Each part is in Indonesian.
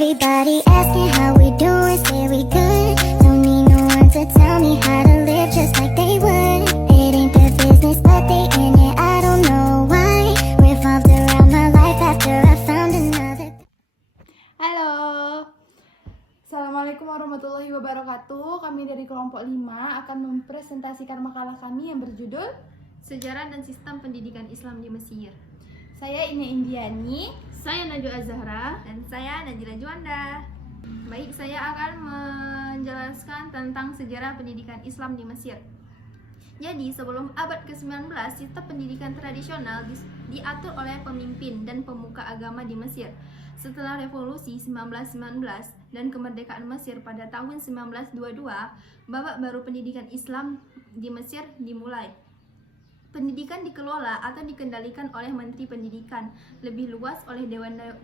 Everybody asking how we doing, say we good. Don't need no one to tell me how to live just like they would. It ain't their business, but they in it, I don't know why. Revolved around my life after I found another. Halo, Assalamualaikum warahmatullahi wabarakatuh. Kami dari kelompok 5 akan mempresentasikan makalah kami yang berjudul Sejarah dan Sistem Pendidikan Islam di Mesir. Saya Ine Indiani. Saya Najwa Azhara. Dan saya Najila Juanda. Baik, saya akan menjelaskan tentang sejarah pendidikan Islam di Mesir. Jadi, sebelum abad ke-19, sistem pendidikan tradisional diatur oleh pemimpin dan pemuka agama di Mesir. Setelah revolusi 1919 dan kemerdekaan Mesir pada tahun 1922, babak baru pendidikan Islam di Mesir dimulai. Pendidikan dikelola atau dikendalikan oleh Menteri Pendidikan, lebih luas oleh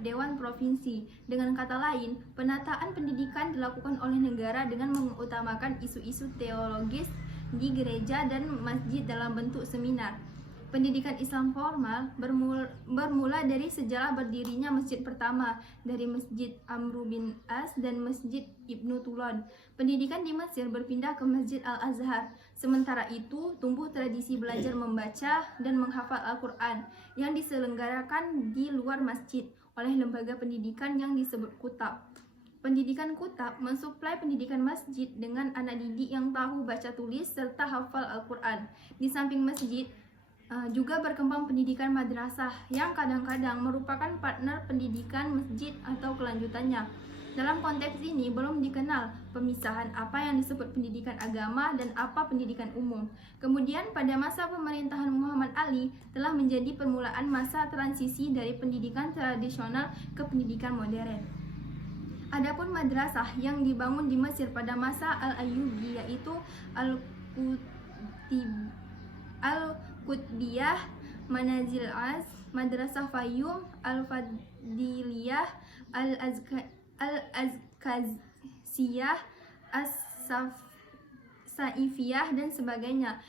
Dewan Provinsi. Dengan kata lain, penataan pendidikan dilakukan oleh negara dengan mengutamakan isu-isu teologis di gereja dan masjid dalam bentuk seminar. Pendidikan Islam formal bermula dari sejarah berdirinya masjid pertama, dari Masjid Amr bin As dan Masjid Ibnu Tulun. Pendidikan di Mesir berpindah ke Masjid Al-Azhar. Sementara itu, tumbuh tradisi belajar membaca dan menghafal Al-Quran yang diselenggarakan di luar masjid oleh lembaga pendidikan yang disebut kutab. Pendidikan kutab mensuplai pendidikan masjid dengan anak didik yang tahu baca tulis serta hafal Al-Quran. Di samping masjid, juga berkembang pendidikan madrasah yang kadang-kadang merupakan partner pendidikan masjid atau kelanjutannya. Dalam konteks ini belum dikenal pemisahan apa yang disebut pendidikan agama dan apa pendidikan umum. Kemudian pada masa pemerintahan Muhammad Ali telah menjadi permulaan masa transisi dari pendidikan tradisional ke pendidikan modern. Adapun madrasah yang dibangun di Mesir pada masa Al-Ayyubi yaitu Al-Qutbiyah, Manazil Az, Madrasah Fayum, Al-Fadiliyah, Al-Azkaziyah, As-Saifiyah, dan sebagainya.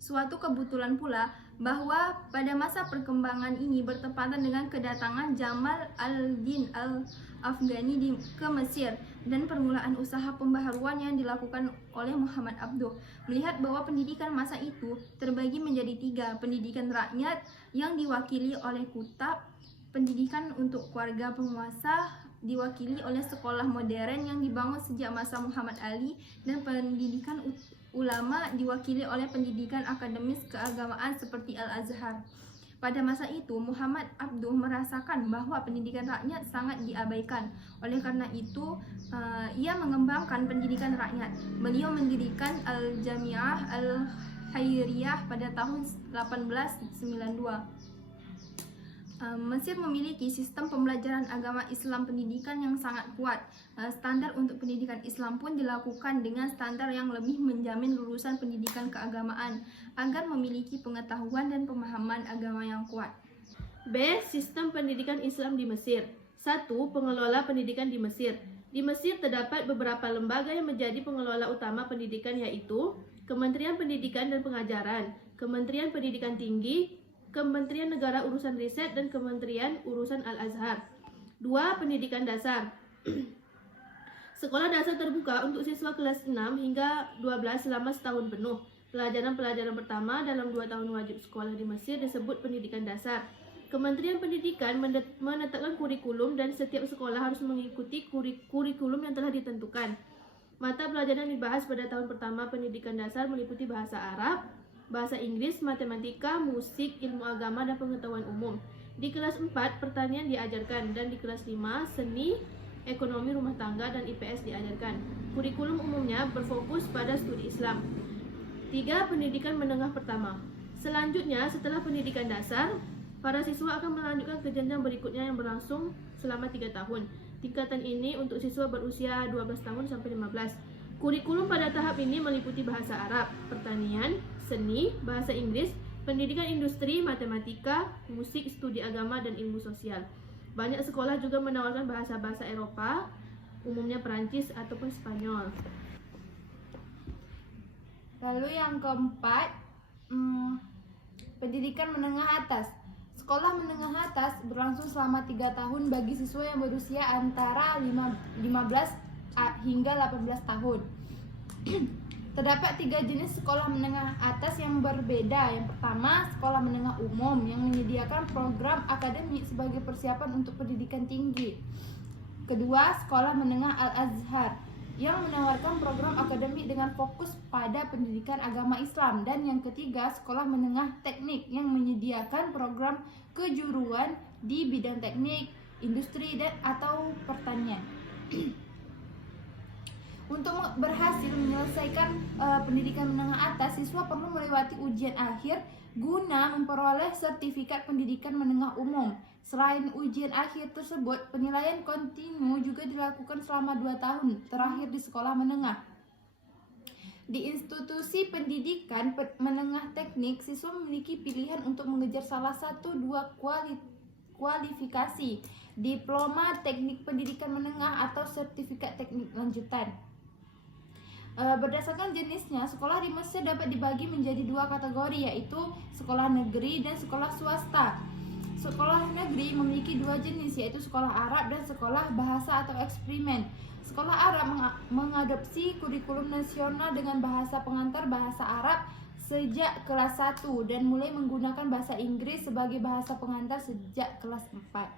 Suatu kebetulan pula bahwa pada masa perkembangan ini bertepatan dengan kedatangan Jamal al-Din al-Afghani ke Mesir dan permulaan usaha pembaharuan yang dilakukan oleh Muhammad Abduh. Melihat bahwa pendidikan masa itu terbagi menjadi 3, pendidikan rakyat yang diwakili oleh kutab, pendidikan untuk keluarga penguasa diwakili oleh sekolah modern yang dibangun sejak masa Muhammad Ali, dan pendidikan ulama diwakili oleh pendidikan akademis keagamaan seperti Al-Azhar. Pada masa itu, Muhammad Abduh merasakan bahwa pendidikan rakyat sangat diabaikan. Oleh karena itu, ia mengembangkan pendidikan rakyat. Beliau mendirikan Al-Jami'ah Al-Khairiyah pada tahun 1892. Mesir memiliki sistem pembelajaran agama Islam pendidikan yang sangat kuat. Standar untuk pendidikan Islam pun dilakukan dengan standar yang lebih menjamin lulusan pendidikan keagamaan agar memiliki pengetahuan dan pemahaman agama yang kuat. B. Sistem pendidikan Islam di Mesir. 1. Pengelola pendidikan di Mesir. Di Mesir terdapat beberapa lembaga yang menjadi pengelola utama pendidikan, yaitu Kementerian Pendidikan dan Pengajaran, Kementerian Pendidikan Tinggi, Kementerian Negara Urusan Riset, dan Kementerian Urusan Al-Azhar. 2. Pendidikan dasar. Sekolah dasar terbuka untuk siswa kelas 6 hingga 12 selama setahun penuh. Pelajaran pertama dalam 2 tahun wajib sekolah di Mesir disebut pendidikan dasar. Kementerian Pendidikan menetapkan kurikulum dan setiap sekolah harus mengikuti kurikulum yang telah ditentukan. Mata pelajaran yang dibahas pada tahun pertama pendidikan dasar meliputi bahasa Arab, bahasa Inggris, matematika, musik, ilmu agama, dan pengetahuan umum. Di kelas 4, pertanian diajarkan, dan di kelas 5, seni, ekonomi rumah tangga, dan IPS diajarkan. Kurikulum umumnya berfokus pada studi Islam. 3. Pendidikan menengah pertama. Selanjutnya, setelah pendidikan dasar, para siswa akan melanjutkan ke jenjang berikutnya yang berlangsung selama 3 tahun. Tingkatan ini untuk siswa berusia 12 tahun sampai 15. Kurikulum pada tahap ini meliputi bahasa Arab, pertanian, seni, bahasa Inggris, pendidikan industri, matematika, musik, studi agama, dan ilmu sosial. Banyak sekolah juga menawarkan bahasa-bahasa Eropa, umumnya Perancis ataupun Spanyol. Lalu yang keempat, pendidikan menengah atas. Sekolah menengah atas berlangsung selama 3 tahun bagi siswa yang berusia antara 15 hingga 18 tahun. Terdapat 3 jenis sekolah menengah atas yang berbeda. Yang pertama, sekolah menengah umum yang menyediakan program akademik sebagai persiapan untuk pendidikan tinggi. Kedua, sekolah menengah Al-Azhar yang menawarkan program akademik dengan fokus pada pendidikan agama Islam. Dan yang ketiga, sekolah menengah teknik yang menyediakan program kejuruan di bidang teknik, industri, dan atau pertanian. Untuk berhasil menyelesaikan pendidikan menengah atas, siswa perlu melewati ujian akhir guna memperoleh sertifikat pendidikan menengah umum. Selain ujian akhir tersebut, penilaian kontinu juga dilakukan selama 2 tahun terakhir di sekolah menengah. Di institusi pendidikan menengah teknik, siswa memiliki pilihan untuk mengejar salah satu 2 kualifikasi, diploma teknik pendidikan menengah atau sertifikat teknik lanjutan. Berdasarkan jenisnya, sekolah di Mesir dapat dibagi menjadi 2 kategori, yaitu sekolah negeri dan sekolah swasta. Sekolah negeri memiliki 2 jenis, yaitu sekolah Arab dan sekolah bahasa atau eksperimen. Sekolah Arab mengadopsi kurikulum nasional dengan bahasa pengantar bahasa Arab sejak kelas 1 dan mulai menggunakan bahasa Inggris sebagai bahasa pengantar sejak kelas 4.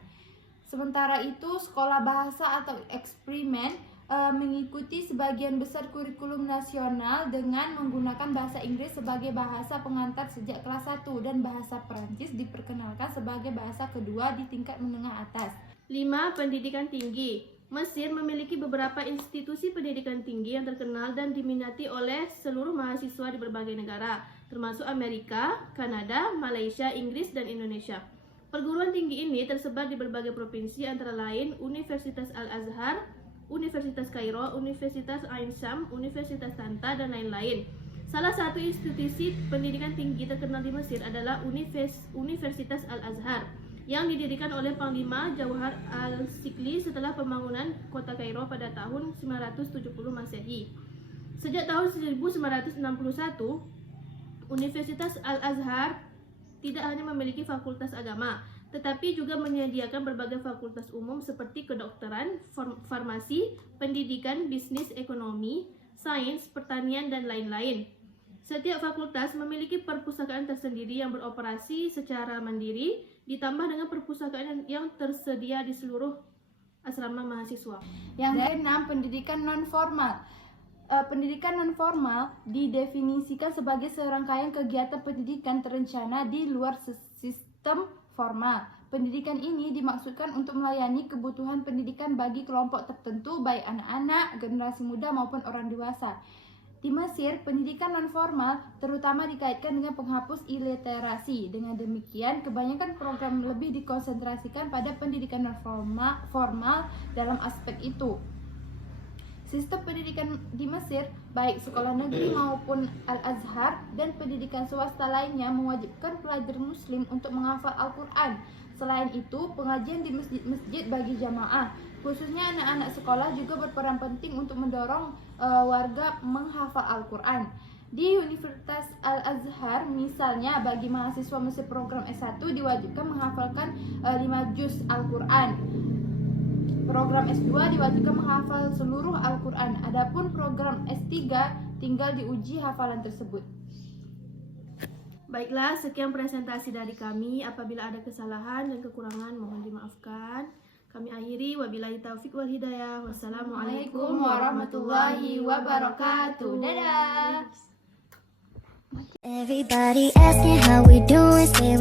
Sementara itu, sekolah bahasa atau eksperimen mengikuti sebagian besar kurikulum nasional dengan menggunakan bahasa Inggris sebagai bahasa pengantar sejak kelas 1 dan bahasa Perancis diperkenalkan sebagai bahasa kedua di tingkat menengah atas. 5. Pendidikan tinggi. Mesir memiliki beberapa institusi pendidikan tinggi yang terkenal dan diminati oleh seluruh mahasiswa di berbagai negara, termasuk Amerika, Kanada, Malaysia, Inggris, dan Indonesia. Perguruan tinggi ini tersebar di berbagai provinsi antara lain Universitas Al-Azhar, Universitas Kairo, Universitas Ain Shams, Universitas Tanta, dan lain-lain. Salah satu institusi pendidikan tinggi terkenal di Mesir adalah Universitas Al-Azhar yang didirikan oleh Panglima Jawahar al-Sikli setelah pembangunan kota Kairo pada tahun 970 Masehi. Sejak tahun 1961, Universitas Al-Azhar tidak hanya memiliki fakultas agama, tetapi juga menyediakan berbagai fakultas umum seperti kedokteran, farmasi, pendidikan, bisnis, ekonomi, sains, pertanian, dan lain-lain. Setiap fakultas memiliki perpustakaan tersendiri yang beroperasi secara mandiri, ditambah dengan perpustakaan yang tersedia di seluruh asrama mahasiswa. Yang keenam, pendidikan non-formal. Pendidikan non-formal didefinisikan sebagai serangkaian kegiatan pendidikan terencana di luar sistem formal. Pendidikan ini dimaksudkan untuk melayani kebutuhan pendidikan bagi kelompok tertentu, baik anak-anak, generasi muda maupun orang dewasa. Di Mesir, pendidikan non-formal terutama dikaitkan dengan penghapus iliterasi. Dengan demikian, kebanyakan program lebih dikonsentrasikan pada pendidikan non-formal dalam aspek itu. Sistem pendidikan di Mesir, baik sekolah negeri maupun Al-Azhar dan pendidikan swasta lainnya mewajibkan pelajar muslim untuk menghafal Al-Quran. Selain itu, pengajian di masjid-masjid bagi jamaah, khususnya anak-anak sekolah, juga berperan penting untuk mendorong warga menghafal Al-Quran. Di Universitas Al-Azhar, misalnya, bagi mahasiswa Mesir program S1 diwajibkan menghafalkan 5 juz Al-Quran. Program S2 diwajibkan menghafal seluruh Al-Quran. Adapun program S3 tinggal diuji hafalan tersebut. Baiklah, sekian presentasi dari kami. Apabila ada kesalahan dan kekurangan, mohon dimaafkan. Kami akhiri, wabillahi taufik wal hidayah. Wassalamualaikum warahmatullahi wabarakatuh. Dadah. Everybody asking how we doing, say